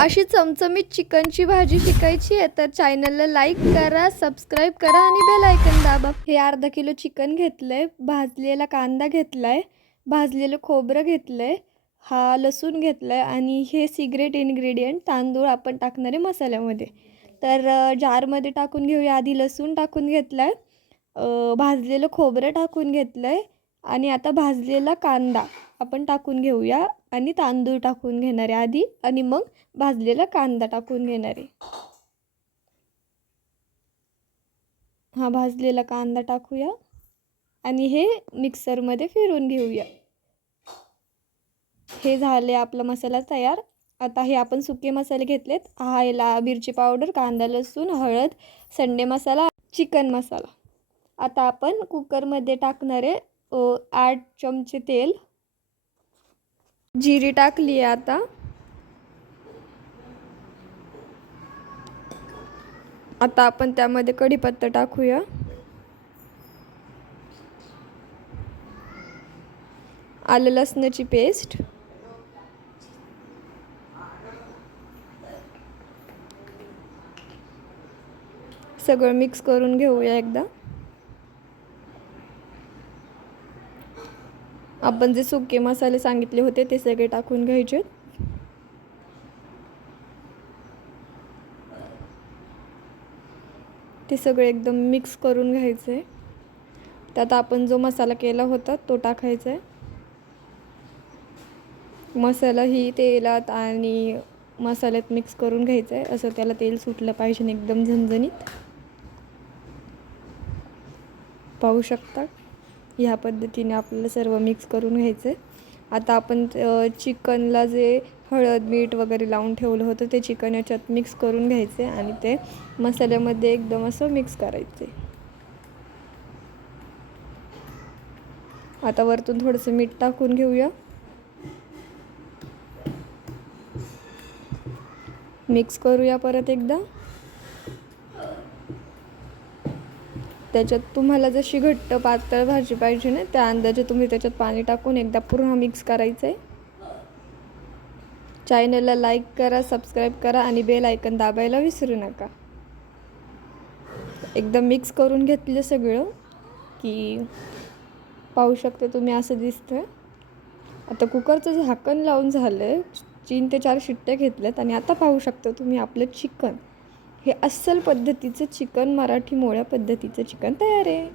अशी चमचमीत चिकनची भाजी शिकायची आहे तर चॅनलला लाईक करा, सबस्क्राईब करा आणि बेल आयकन दाबा. हे अर्धा किलो चिकन घेतलंय, भाजलेला कांदा घेतलाय, भाजलेलं खोबरं घेतलंय, हा लसूण घेतलाय आणि हे सिक्रेट इन्ग्रेडियंट तांदूळ आपण टाकणारे मसाल्यामध्ये. तर जारमध्ये टाकून घेऊया. आधी लसूण टाकून घेतलाय, भाजलेलं खोबरं टाकून घेतलंय आणि आता भाजलेला कांदा आपण टाकून घेऊया आणि तांदूळ टाकून घेणार आहे आधी आणि मग भाजलेला कांदा टाकून घेणार आहे. हा भाजलेला कांदा टाकूया आणि हे मिक्सरमध्ये फिरून घेऊया. हे झाले आपला मसाला तयार. आता हे आपण सुके मसाले घेतलेत. हा याला मिरची पावडर, कांदा लसूण, हळद, संडे मसाला, चिकन मसाला. आता आपण कुकरमध्ये टाकणार आहे 8 चमचे तेल. जिरी टाकली आहे आता. आता आपण त्यामध्ये कढीपत्ता टाकूया. आलं लसणाची पेस्ट, सगळं मिक्स करून घेऊया एकदा. आपण जे सुके मसाले सांगितले होते ते सगळे टाकून घ्यायचे. ते सगळे एकदम मिक्स करून घ्यायचे. त्यात आपण जो मसाला केला होता तो टाकायचा आहे. मसाला ही तेलात आणि मसाल्यात मिक्स करून घ्यायचं आहे. असं त्याला तेल सुटलं पाहिजे एकदम झणझणीत. पाहू शकता ह्या पद्धतीने आपल्याला सर्व मिक्स करून घ्यायचं आहे. आता आपण चिकनला जे हळद मीठ वगैरे लावून ठेवलं होतं ते चिकन याच्यात मिक्स करून घ्यायचे आणि ते मसाल्यामध्ये एकदम असं मिक्स करायचे. आता वरतून थोडंसं मीठ टाकून घेऊया. मिक्स करूया परत एकदा. त्याच्यात तुम्हाला जशी घट्ट पातळ भाजी पाहिजे ना त्या अंदाजे तुम्ही त्याच्यात पाणी टाकून एकदा पूर्ण मिक्स करायचं आहे. चॅनलला लाईक करा, सबस्क्राईब करा आणि बेल आयकन दाबायला विसरू नका. एकदम मिक्स करून घेतलं सगळं की पाहू शकता तुम्ही असं दिसतंय. आता कुकरचं झाकण लावून झालं. 3 ते 4 शिट्ट्या घेतल्यात आणि आता पाहू शकता तुम्ही आपलं चिकन हे अस्सल पद्धतीचं चिकन, मराठी मोळ्या पद्धतीचं चिकन तयार आहे.